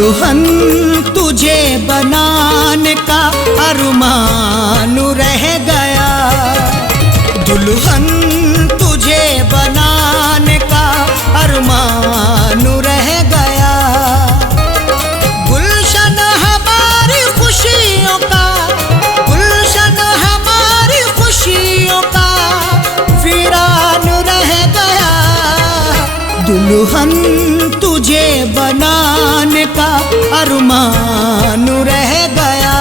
दुल्हन तुझे बनाने का अरमान रह गया। दुल्हन तुझे बनाने का अरमान रह गया। गुलशन हमारी खुशियों का, गुलशन हमारी खुशियों का वीरान रह गया। दुल्हन तुझे बनाने का अरमान रह गया।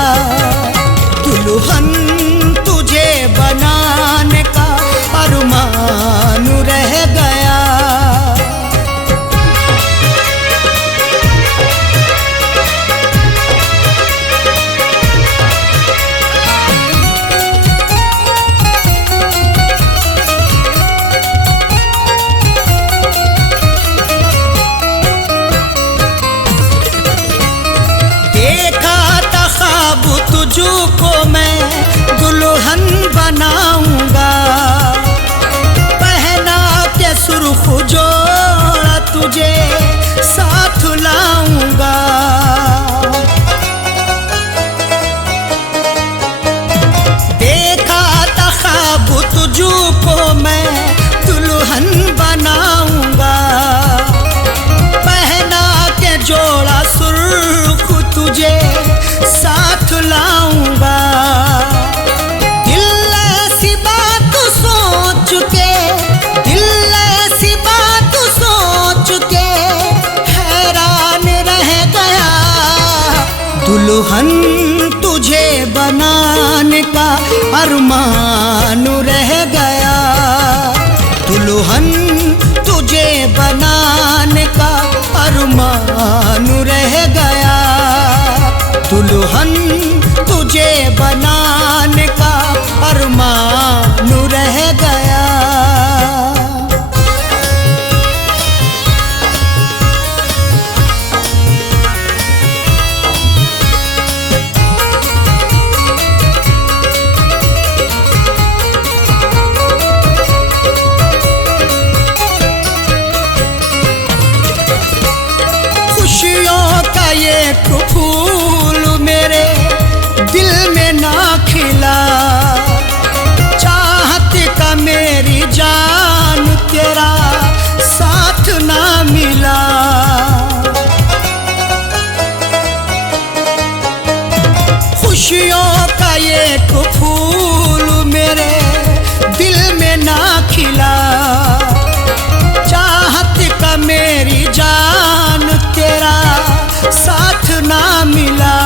दुल्हन तुझे बनाने का अरमान रह गया। तुझको मैं दुल्हन बनाऊंगा, पहना के सुर्ख जोड़ा तुझे साथ लाऊंगा। देखा था ख्वाब तुझको मैं दुल्हन बनाऊंगा, पहना के जोड़ा सुर्ख तुझे साथ लाऊंगा। दिल ऐसी बात सोच के, दिल ऐसी बात सोच के हैरान रह गया। दुल्हन तुझे बनाने का अरमान रह गया। दुल्हन तुझे बनाने का अरमान रह गया। दुल्हन तुझे बनाने का अरमान रह गया। खुशियों का ये फूल मेरे दिल में ना खिला, चाहत का मेरी जान तेरा साथ ना मिला। खुशियों का ये फूल मेरे दिल में ना खिला, चाहत का मेरी जान तेरा साथ ना मिला।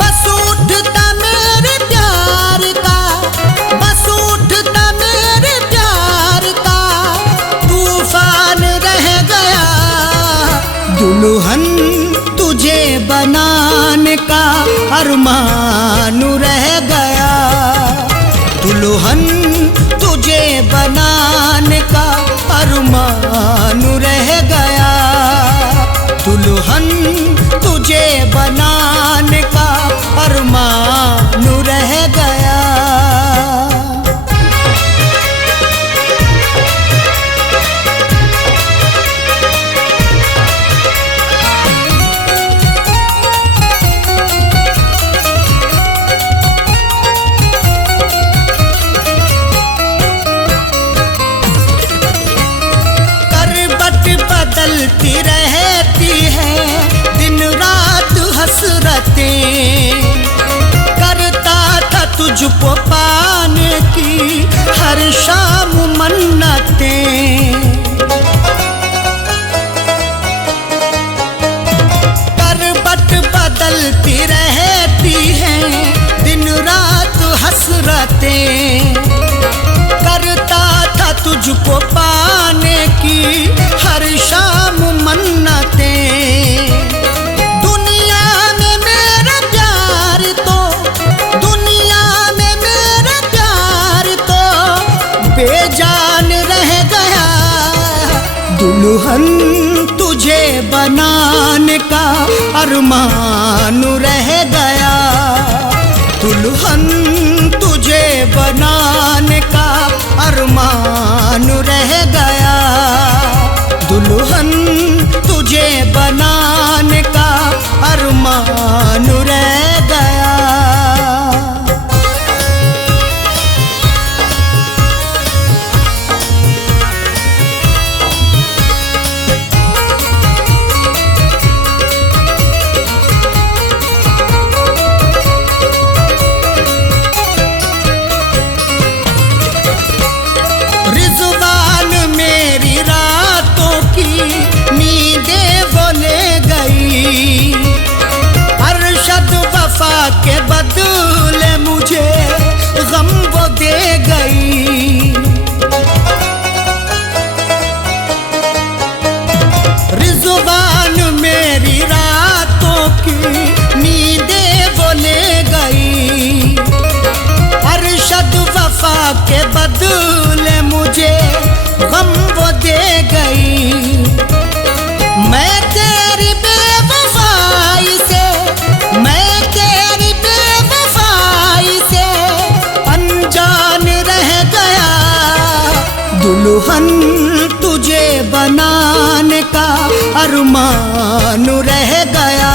बस उठता मेरे प्यार का, बस उठता मेरे प्यार का तूफान रह गया। दुल्हन तुझे बनाने का अरमान रह गया। दुल्हन तुझे बनाने का अरमान रह गया। दुल्हन तुझे बनाने का अरमान रह गया। बदलती रहती है दिन रात हसरतें, करता था तुझको पाने की हर शाम मन्नतें। करवट बदलती रहती है दिन रात हसरतें, करता था तुझको पाने की हर शाम मन्नतें। दुनिया में मेरा प्यार तो, दुनिया में मेरा प्यार तो बेजान रह गया। दुल्हन तुझे बनाने का अरमान रह गया। दुल्हन तुझे बनाने का अरमान रह गया। दुल्हन तुझे बनाने दुल्हन तुझे बनाने का अरमान रह गया,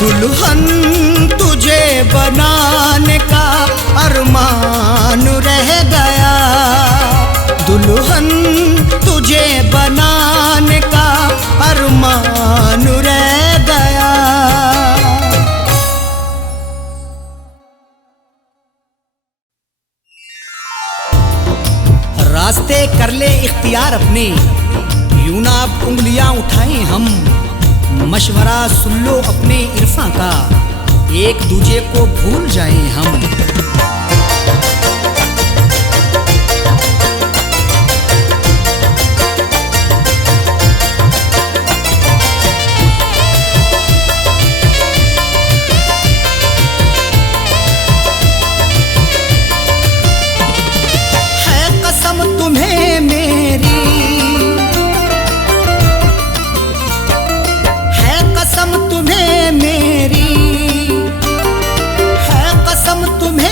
दुल्हन तुझे बनाने का अरमान रह गया, दुल्हन तुझे बनाने का अरमान रह गया। रास्ते कर ले इख्तियार अपने, यूं ना अब उंगलियां उठाएं हम, मशवरा सुन लो अपने इरफां का, एक दूजे को भूल जाएं हम। तुम्हें मेरी है कसम, तुम्हें मेरी है कसम, तुम्हें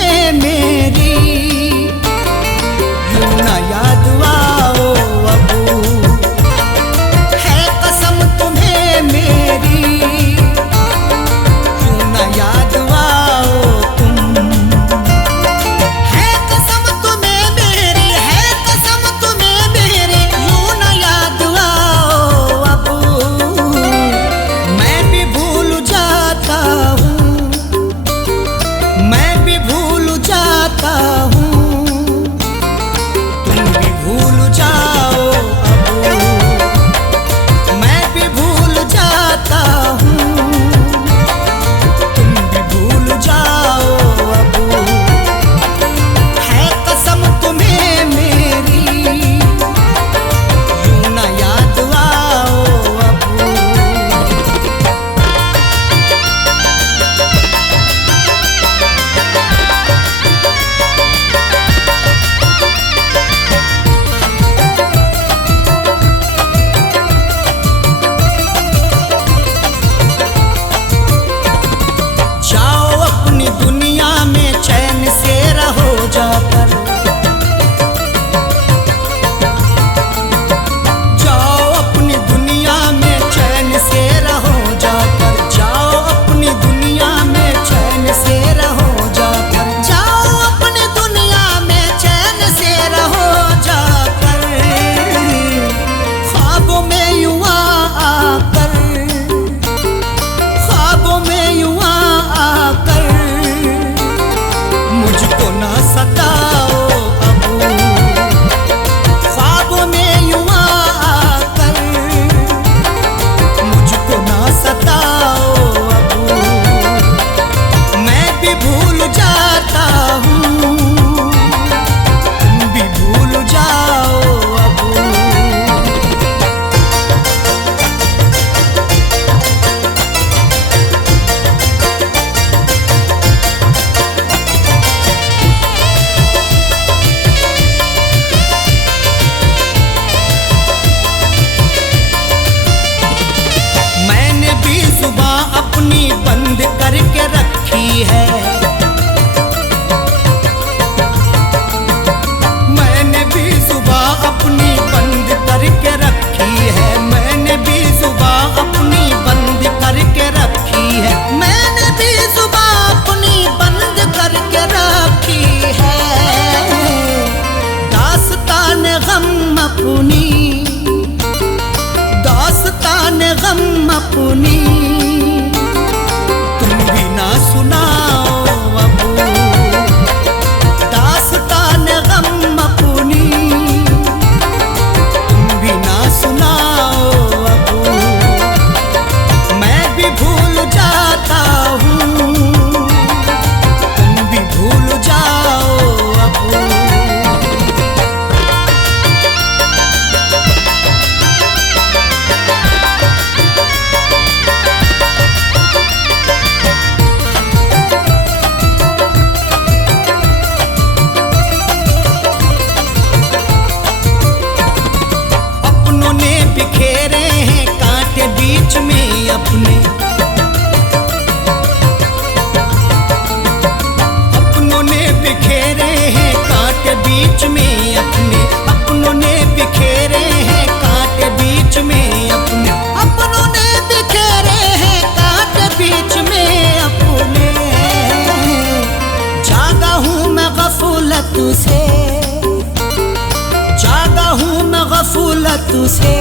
गफलत से,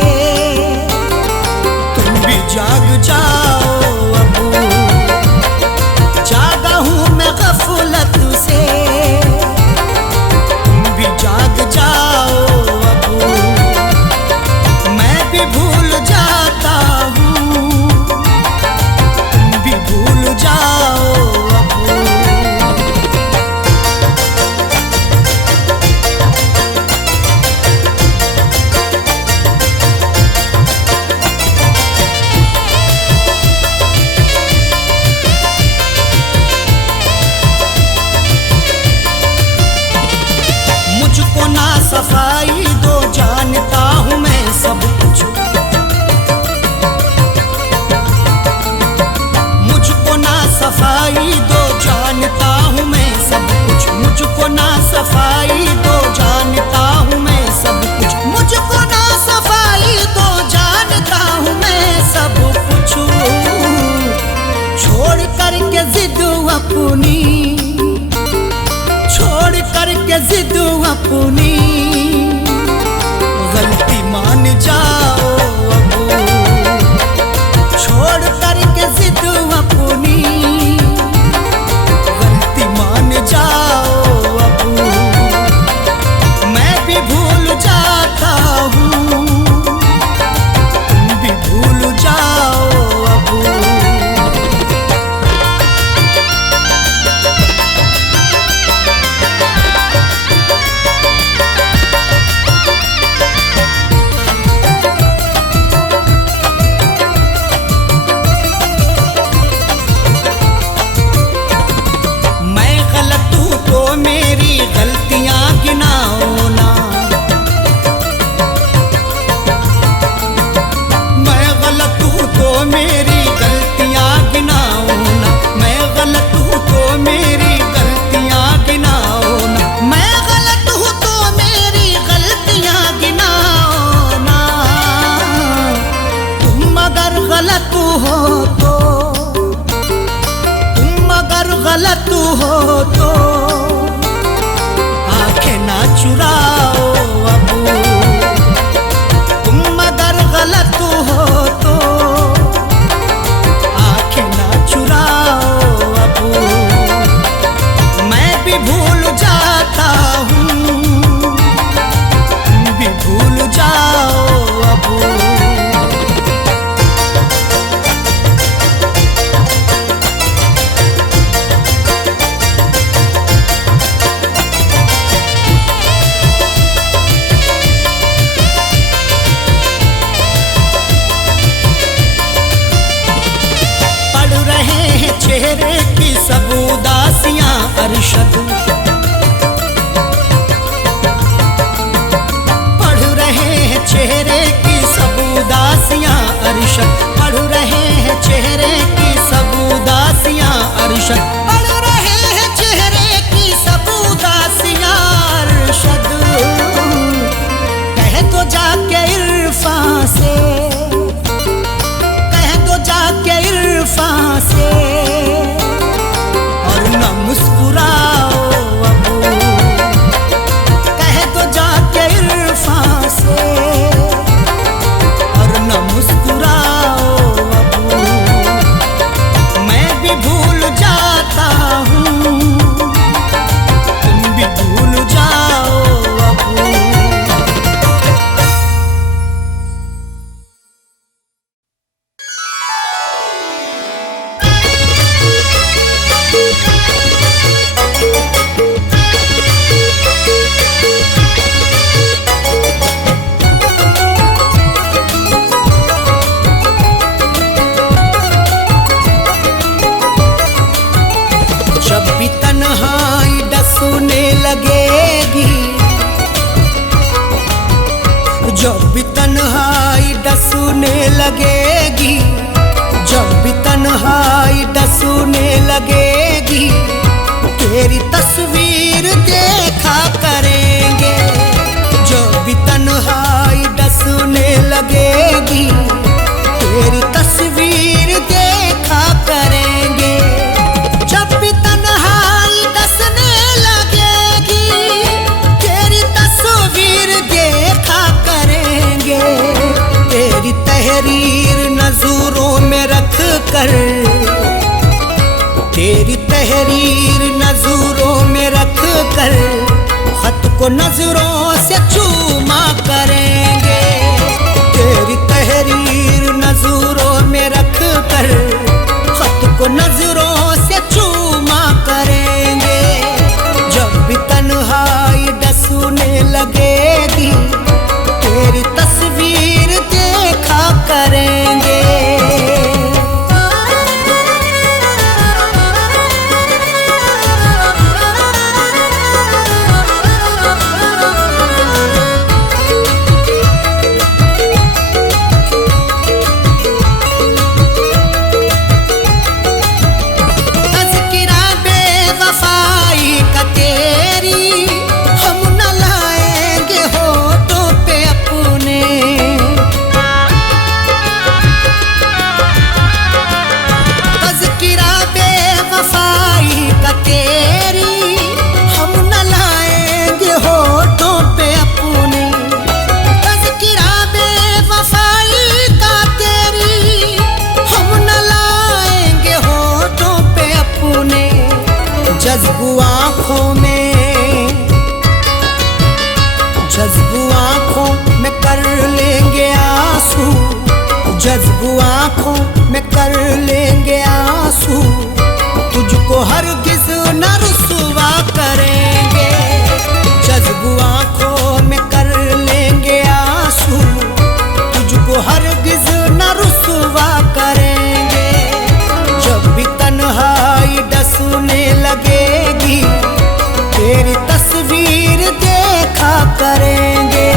तुम भी जाग जाओ अब, जागा हूँ मैं गफलत से, तुम भी जाग जाओ अब, मैं भी भूल जाता हूँ, तुम भी भूल जाओ अब। मुझको ना सफाई दो, जानता हूँ मैं सब कुछ, मुझको ना सफाई दो, जानता हूँ मैं सब कुछ, मुझको ना सफाई दो, जानता हूँ मैं सब कुछ, मुझको ना सफाई दो, जानता हूँ मैं सब कुछ। छोड़ करके जिद अपनी, छोड़ करके जिद अपनी, गलती मान जाओ अब, छोड़ करके जिद अपनी, गलती मान जाओ अब, मैं भी भूल जाता हूँ, तुम भी भूल जाओ अब। मेरी गलतियां गिनाओ ना, मैं गलत हूँ तो मेरी गलतियां गिनाओ ना, मैं गलत हूँ तो मेरी गलतियां गिनाओ ना, मैं गलत हूँ तो मेरी गलतियां गिनाओ ना। तुम अगर गलत हो तो, तुम अगर गलत हो तो ना चुराओ अब, तुम अगर गलत हो तो आंखें ना चुराओ अब, मैं भी भूल जाता हूँ, तुम भी भूल जाओ अब। चेहरे की सब उदासियां अरशद, पढ़ रहे हैं चेहरे की सब उदासियां अरशद, पढ़ रहे हैं चेहरे की सब उदासियां अरशद, पढ़ रहे हैं चेहरे की सब उदासियां अरशद। कह दो जाके इरफान से, कह दो जाके इरफान से, मुस्कुराओ अब, कह दो जाके इरफान से, और न मुस्कुराओ अब, मैं भी भूल जाता हूँ, तुम भी भूल जाओ अब। जब भी तन्हाई डसने लगेगी, जब भी तन्हाई डसने लगेगी, जब भी तन्हाई डसने लगेगी, तेरी तस्वीर देखा करेंगे। जब भी तन्हाई डसने लगेगी, तेरी तस्वीर देखा करेंगे। जब भी तन्हाई डसने लगेगी, तेरी तस्वीर देखा करेंगे। तहरीर नजरों में रख कर खत को नजरों से चूमा करेंगे। तेरी तहरीर नजरों में रख कर खत को नजरों से चूमा करेंगे। जब भी तन्हाई डसूने लगेगी तेरी तस्वीर देखा करेंगे। जज्बू आँखों में कर लेंगे आंसू, जज्बू आँखों में कर लेंगे आंसू। तुझको हरगिज़ न रुसवा करेंगे। जज्बू आँखों में कर लेंगे आंसू, तुझको हरगिज़ न रुसवा करेंगे। जब भी तन्हाई डसने लगेगी तेरी तस्वीर देखा करेंगे।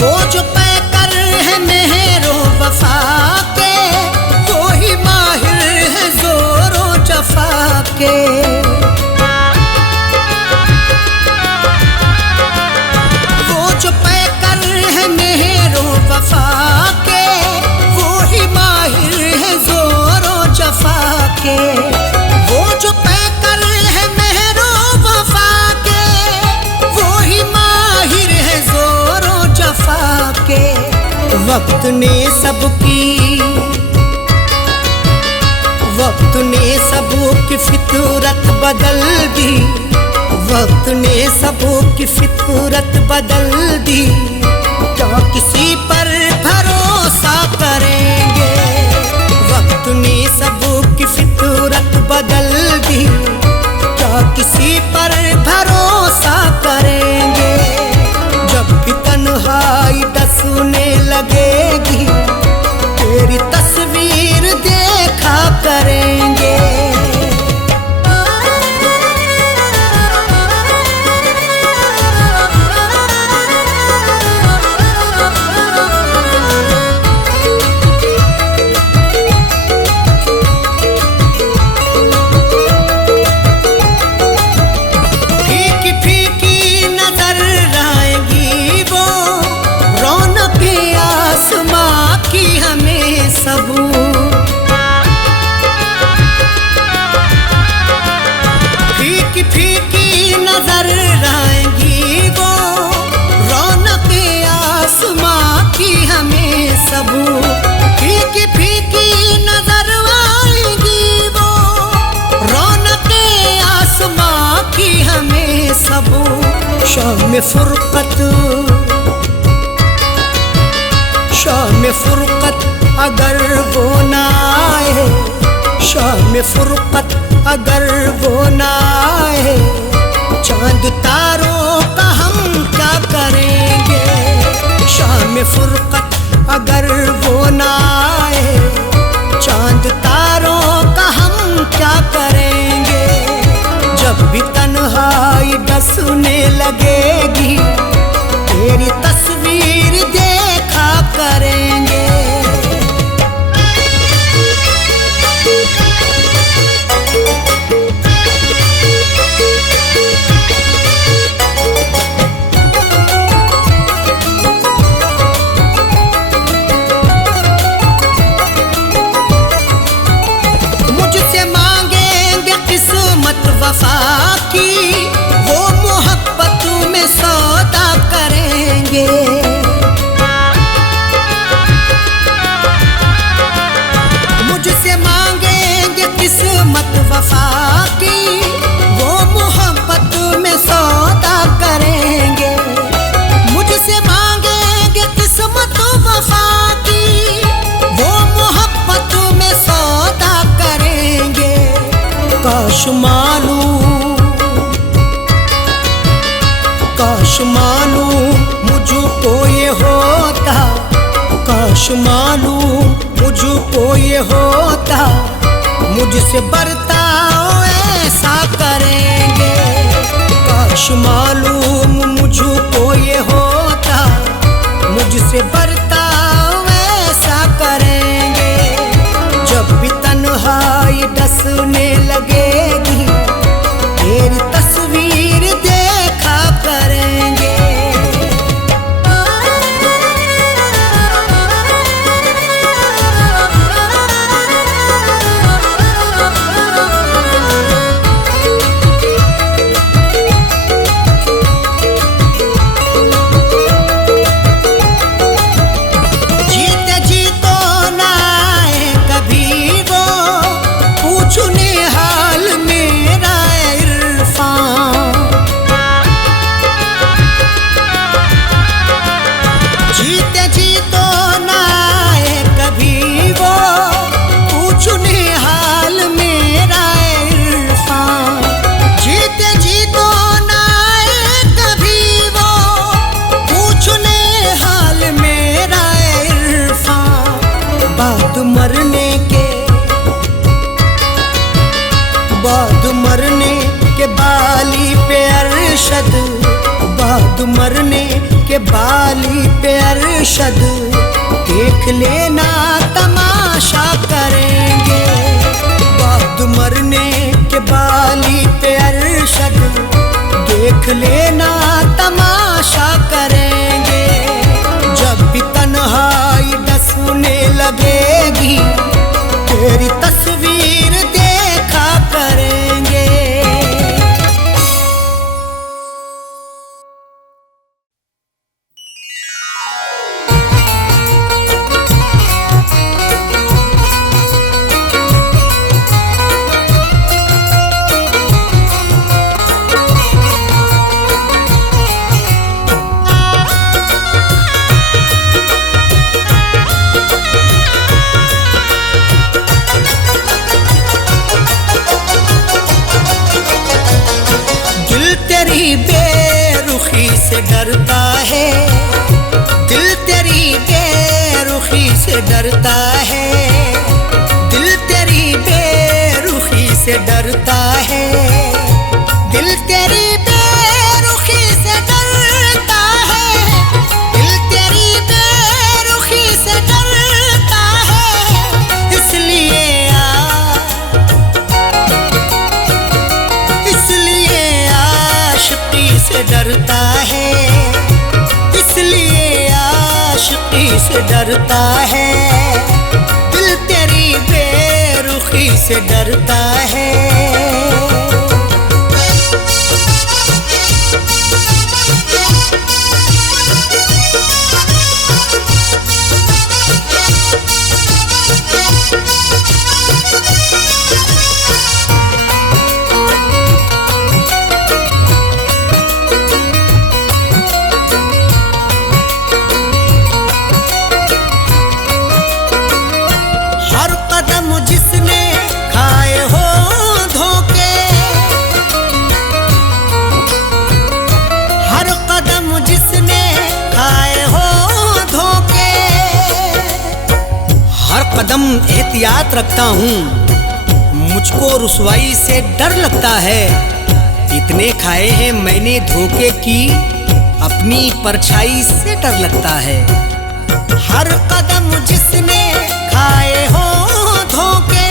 वो जो पैकर है मेहरो वफा के, वो ही माहिर है जोरो जफा के। वो जो पैकर है मेहरो वफा के, वो ही माहिर है जोरो जफा के। वो जो पैकर है मेहरो वफा के, वो ही माहिर है जोरो जफा के। वक्त ने सबकी फितरत बदल दी, वक्त ने सबकी फितरत बदल दी। क्या किसी पर भरोसा करेंगे? वक्त ने सबकी फितरत बदल दी, क्या किसी पर भरोसा करेंगे? जब भी तन्हाई डसने लगेगी तेरी तस्वीर देखा करेंगे। फीकी फीकी नजर आएगी वो, रौनक आसमां की हमें सब। फीकी फीकी नजर आएंगी वो, रौनक आसमां की हमें सब। फीकी फीकी नजर आएंगी वो, रौनक आसमां की हमें सब। शाम फुरकत अगर वो ना आए, शाम फुरकत अगर वो ना आए, चांद तारों का हम क्या करेंगे? शाम फुरकत अगर वो ना आए, चांद तारों का हम क्या करेंगे? जब भी तन्हाई डसने लगेगी तेरी तस्वीर देखा करेंगे। मालूम मुझको ये होता, मुझसे बर्ताव ऐसा करेंगे। काश मालूम मुझको ये होता, मुझसे बर्ताव ऐसा करेंगे। जब भी तन्हाई डसने लगेगी, तेरी तस्वीर देखा करेंगे। मरने के बाली पे अरशद, बाद मरने के बाली पे अरशद, देख लेना तमाशा करेंगे। बाद मरने के बाली पे अरशद, देख लेना तमाशा करेंगे। जब भी तन्हाई डसने लगेगी, तेरी तस्वीर देखा करेंगे। बेरुखी से डरता है, दिल तेरी बेरुखी से डरता है, दिल तेरी बेरुखी से डरता है, दिल तेरी बेरुखी से डरता है, दिल तेरी बेरुखी से डरता है। इसलिए आशिकी से डरता है, इसलिए आशिकी से डरता है, दिल तेरी बेरुखी से डरता है। जिसने खाए हो धोखे, हर कदम जिसने खाए हो धोखे, हर कदम एहतियात रखता हूँ, मुझको रुसवाई से डर लगता है। इतने खाए हैं मैंने धोखे की, अपनी परछाई से डर लगता है। हर कदम जिसने खाए हो धोखे,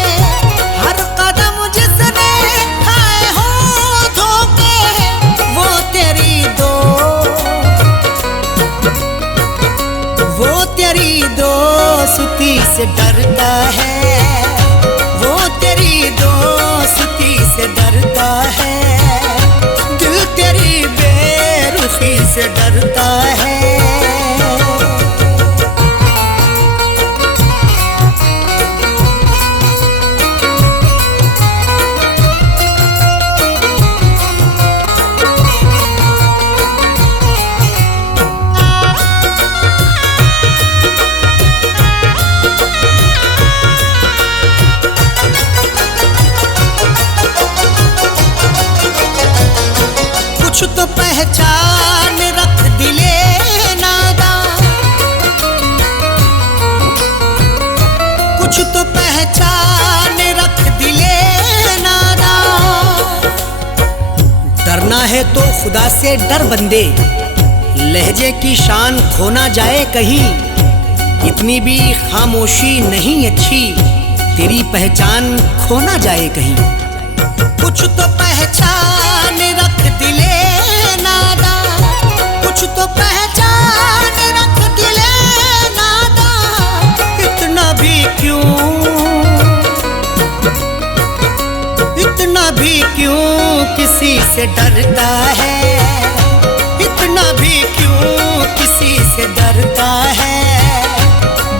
हर कदम जिसने खाए हो धोखे, वो तेरी दोस्ती से डरता है, वो तेरी दोस्ती से डरता है, दिल तेरी बेरुखी से डरता है। कुछ तो पहचान रख दिले नादा, कुछ तो पहचान रख दिले नादा। डरना है तो खुदा से डर बंदे, लहजे की शान खो ना जाए कहीं। इतनी भी खामोशी नहीं अच्छी, तेरी पहचान खो ना जाए कहीं। कुछ तो पहचान रख दिले नादा, कुछ तो पहचान रख दिले नादा। इतना भी क्यों, इतना भी क्यों किसी से डरता है, इतना भी क्यों किसी से डरता है।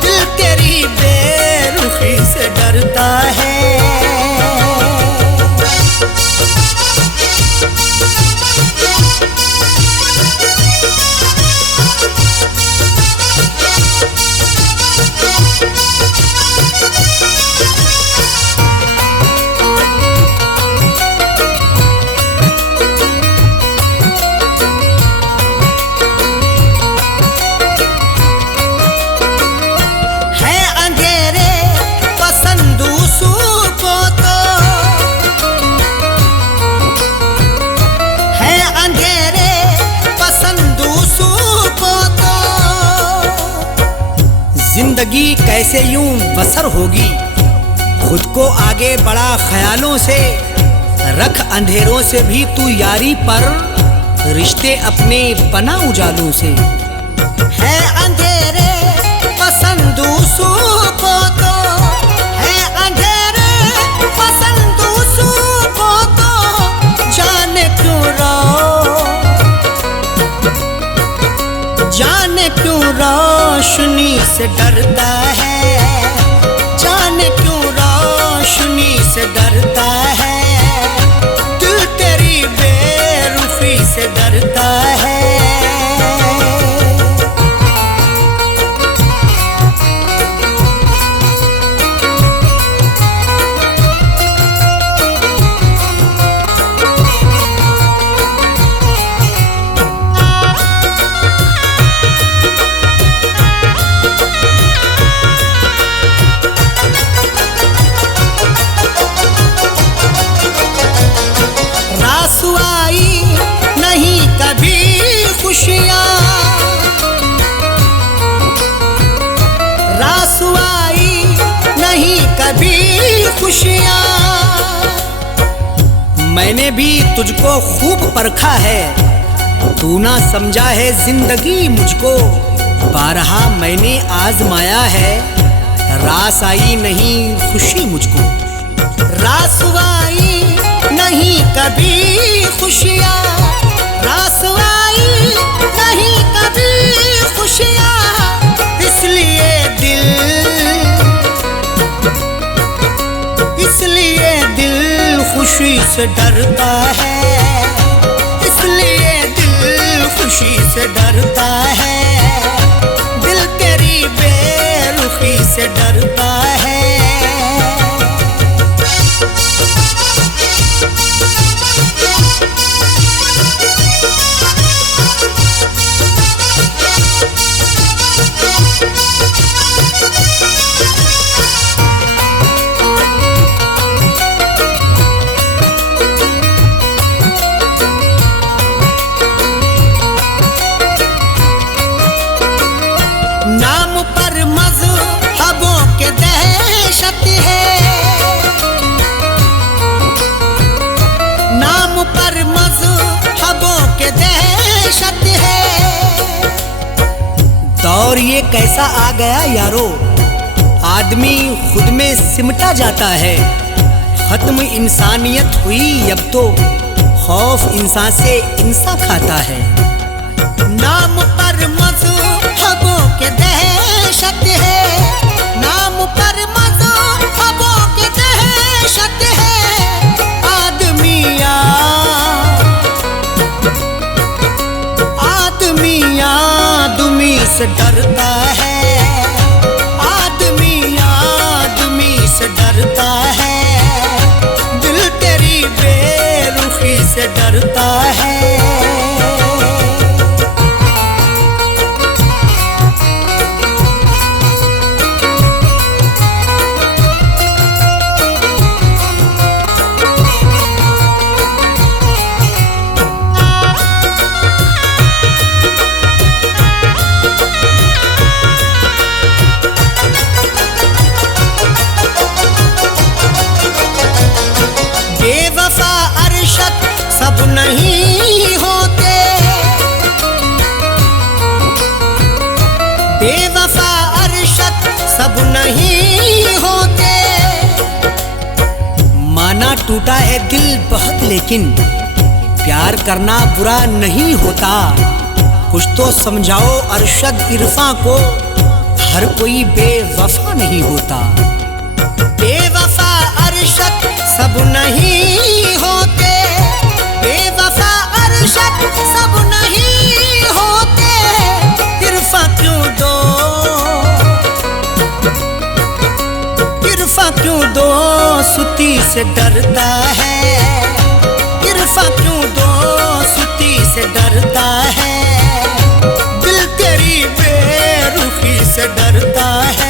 दिल तेरी बेरुखी से डरता है। जिंदगी कैसे यूं बसर होगी, खुद को आगे बढ़ा ख्यालों से। रख अंधेरों से भी तू यारी पर, रिश्ते अपने बना उजालों से। है अंधेरे पसंद उसूं को तो, है अंधेरे पसंद उसूं को तो। जाने क्यों जाने क्यों रोशनी से डरता है, जाने क्यों रोशनी से डरता है। दिल तेरी बेरुखी से डरता है। रासुआई नहीं कभी खुशियाँ, रासुआई नहीं कभी खुशियाँ। मैंने भी तुझको खूब परखा है, तू ना समझा है जिंदगी मुझको। बारहा मैंने आजमाया है, रास आई नहीं खुशी मुझको। रासुआई नहीं कभी खुशियाँ, रासुआई नहीं कभी खुशियाँ। इसलिए दिल खुशी से डरता है, इसलिए दिल खुशी से डरता है। दिल तेरी बेरुखी से डरता है। नाम पर मज़हबों के दहशत है, नाम पर मज़हबों के दहशत है। दौर ये कैसा आ गया यारो, आदमी खुद में सिमटा जाता है। खत्म इंसानियत हुई अब तो, खौफ इंसान से इंसान खाता है। नाम पर मज़हबों के दहशत है, नाम पर मज़हबों के दहशत है। आदमी से डरता है, आदमी से डरता है। दिल तेरी बेरुखी से डरता है। टूटा है दिल बहुत, लेकिन प्यार करना बुरा नहीं होता। कुछ तो समझाओ अरशद इरफां को, हर कोई बेवफा नहीं होता। बेवफा अरशद सब नहीं होते, बेवफा अरशद सब नहीं होते। इरफां क्यों दो, इरफां क्यों दो सुती से डरता है। इरफां क्यों दो सुती से डरता है। दिल तेरी बेरुखी से डरता है।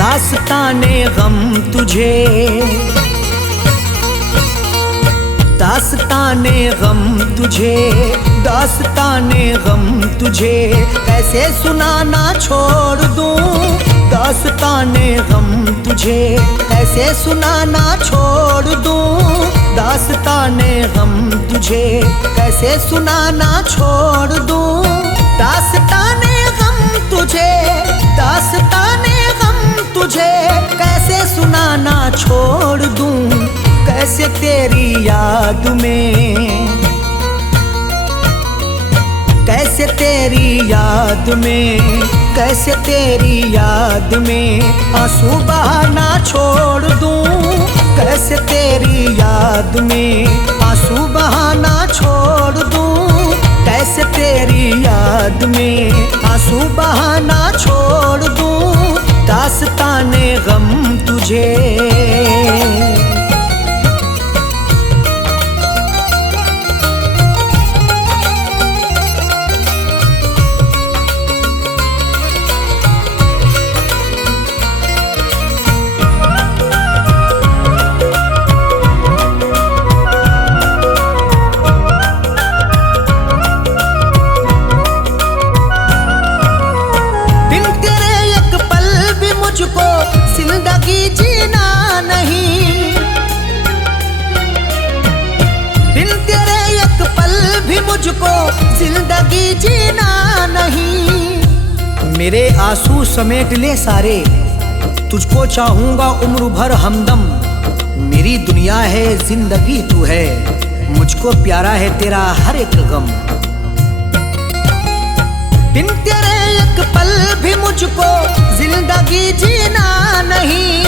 दास्ताने गम तुझे, दास्ताने गम तुझे, दास्ताने गम तुझे कैसे सुनाना छोड़ दूं। दास्ताने गम तुझे कैसे सुनाना छोड़ दूं। दास्ताने गम तुझे कैसे सुनाना छोड़ दूं। दास्ताने गम तुझे, दास्ताने तुझे कैसे सुनाना छोड़ दूं। कैसे तेरी याद में, कैसे तेरी याद में, कैसे तेरी याद में आंसू बहाना छोड़ दूं। कैसे तेरी याद में आंसू बहाना छोड़ दूं। कैसे तेरी याद में आंसू बहाना छोड़ दूं। दास्ताने गम तुझे। जिंदगी जीना नहीं, बिन तेरे एक पल भी मुझको जिंदगी जीना नहीं। मेरे आंसू समेट ले सारे, तुझको चाहूंगा उम्र भर हमदम। मेरी दुनिया है जिंदगी तू है, मुझको प्यारा है तेरा हर एक गम। बिन तेरे एक पल भी मुझको जिंदगी जीना नहीं।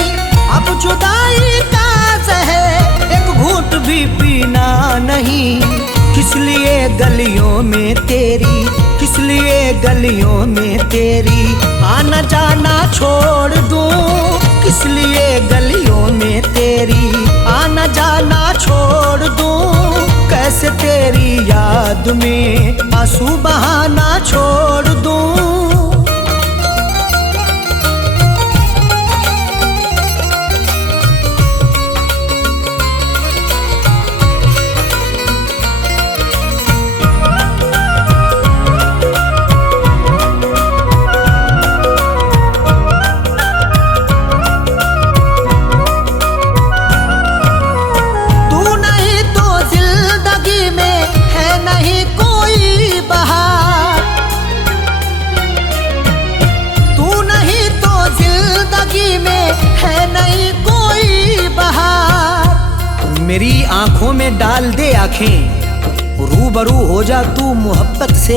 अब जुदाई का ज़हर एक घूंट भी पीना नहीं। किस लिए गलियों में तेरी, किस लिए गलियों में तेरी आना जाना छोड़ दूं। किस लिए गलियों में तेरी आना जाना छोड़ दूं। कैसे तेरी याद में आंसू बहाना छोड़ दूं। मेरी आंखों में डाल दे आंखें, रूबरू हो जा तू मोहब्बत से।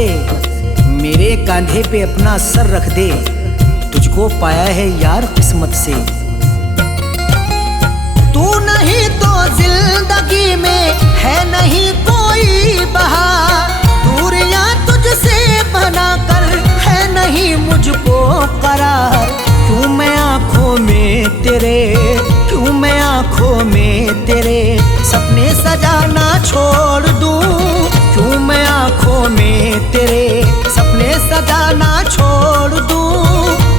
मेरे कांधे पे अपना सर रख दे, तुझको पाया है यार किस्मत से। तू नहीं तो जिंदगी में है नहीं कोई बहार। दूरियां तुझसे बना कर है नहीं मुझको करार। क्यों मैं आंखों में तेरे, क्यों मैं आंखों में तेरे सपने सजाना छोड़ दूं। क्यों मैं आंखों में तेरे सपने सजाना छोड़ दूं।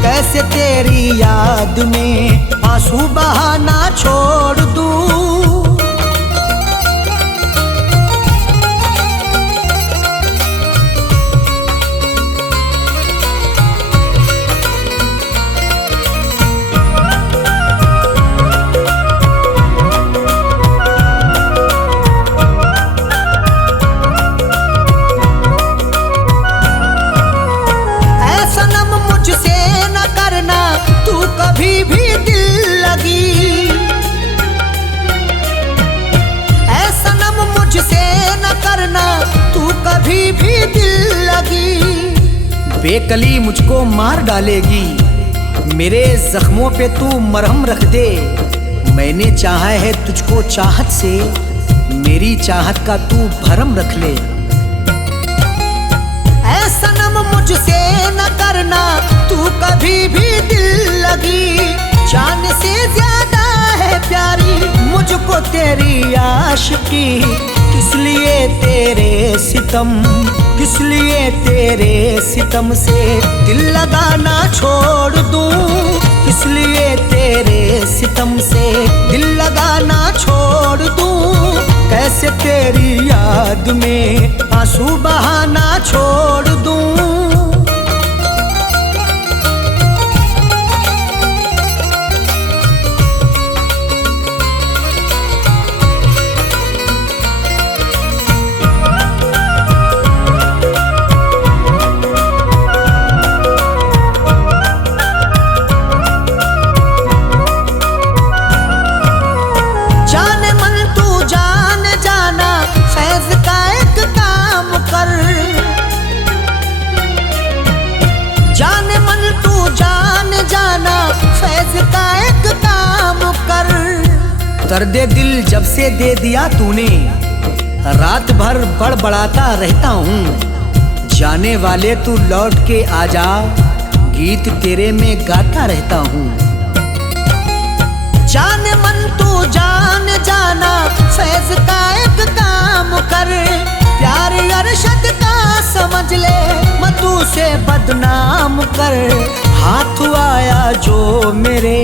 कैसे तेरी याद में आंसू बहाना छोड़ दूं। बेकली मुझको मार डालेगी, मेरे जख्मों पे तू मरहम रख दे। मैंने चाहा है तुझको चाहत से, मेरी चाहत का तू भरम रख ले। ऐ सनम मुझसे न करना तू कभी भी दिल लगी, जान से ज्यादा है प्यारी मुझको तेरी आशिकी। किस लिए तेरे सितम, किस लिए तेरे सितम से दिल लगाना छोड़ दूं, किस लिए तेरे सितम से दिल लगाना छोड़ दूं। कैसे तेरी याद में आंसू बहाना छोड़ दूं। दर्दे दिल जब से दे दिया तूने, रात भर बड़बड़ाता रहता हूँ। जाने वाले तू लौट के आजा, गीत तेरे में गाता रहता हूँ। जाने मन तू जान जाना, फैज का एक काम कर, प्यार अरशद का समझ ले, मधु से बदनाम कर। हाथ आया जो मेरे,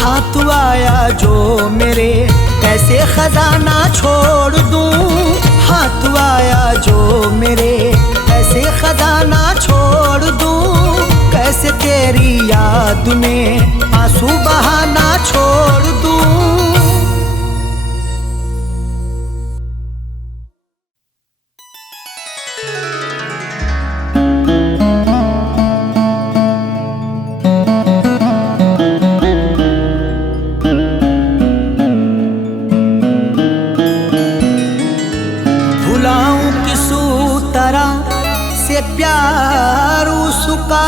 हाथ आया जो मेरे, कैसे खजाना छोड़ दूं। हाथ आया जो मेरे, कैसे खजाना छोड़ दूं। कैसे तेरी याद में आंसू बहाना छोड़ दूं। प्यार उसका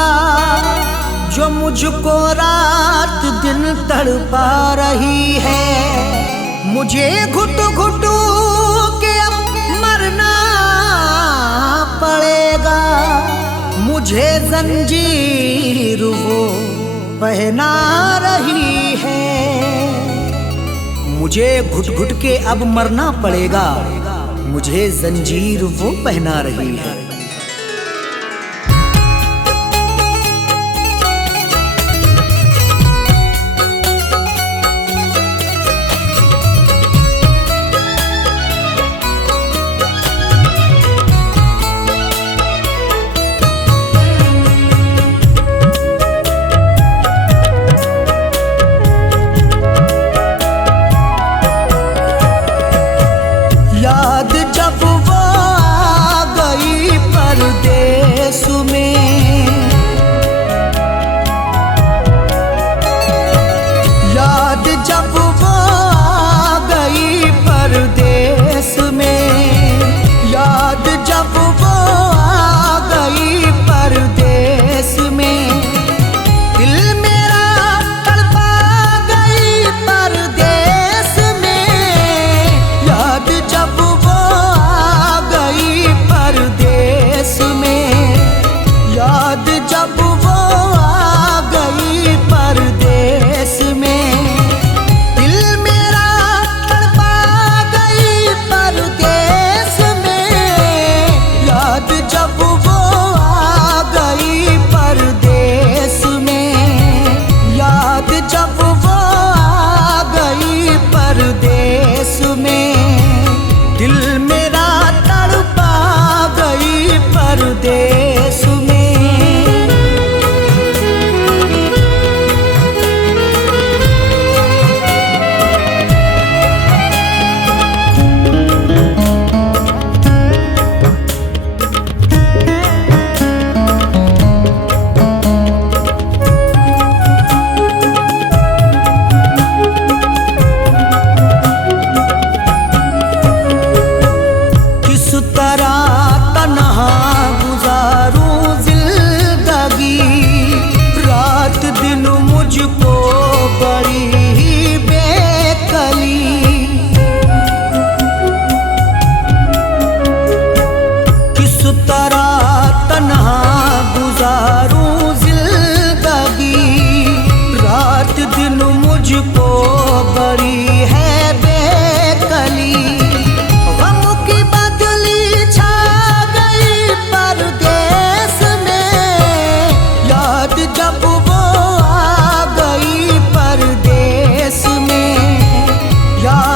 जो मुझको रात दिन तड़पा रही है। मुझे घुट घुट के अब मरना पड़ेगा, मुझे जंजीर वो पहना रही है। मुझे घुट घुट के अब मरना पड़ेगा, मुझे जंजीर वो पहना रही है। याद जब वो आ गई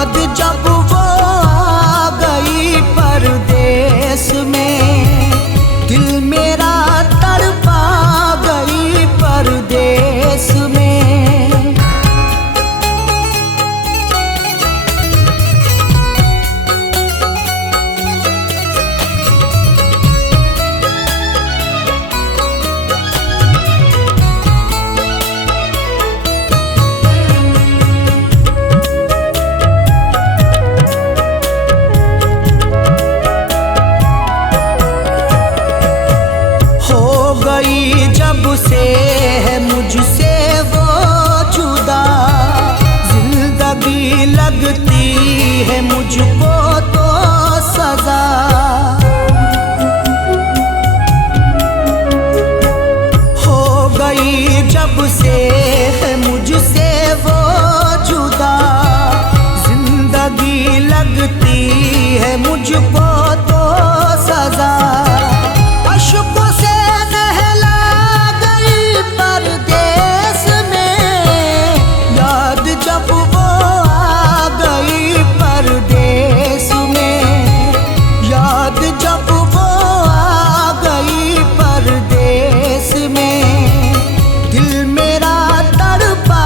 याद जब वो आ गई परदेस में, दिल मेरा तड़पा गई परदेस में। जब से है मुझसे वो जुदा, जिंदगी लगती है मुझको तो सजा। हो गई जब से है मुझसे वो जुदा, जिंदगी लगती है मुझको तो सजा। अशकों से परदेस में, याद जब वो आ गई परदेस में, याद जब वो आ गई परदेस में, दिल मेरा तड़पा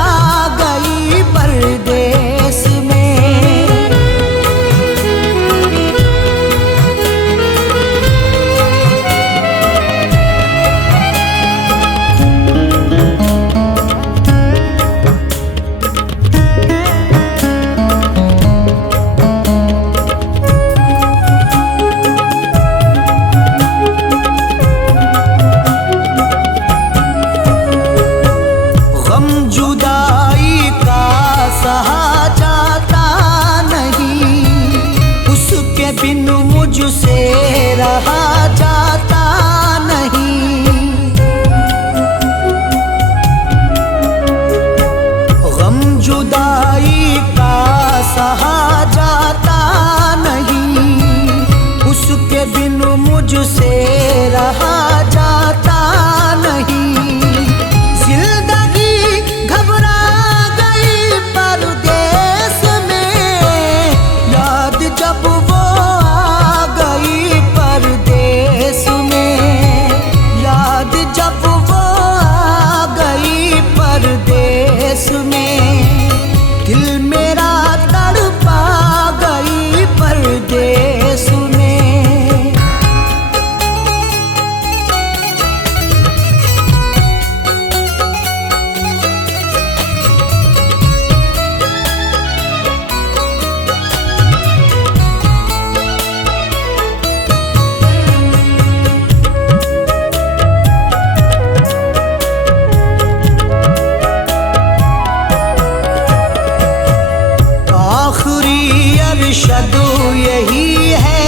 गई परदेस में। जुदाई का सहा जाता नहीं, उसके बिन मुझसे रहा जाता नहीं। गम जुदाई का सहा जाता नहीं, उसके बिन मुझसे रहा जाता नहीं। जब वो आ गई परदेस में, याद जब वो आ गई परदेस में, दिल मेरा तड़पा गई परदेस में। आखिरी अरशद यही है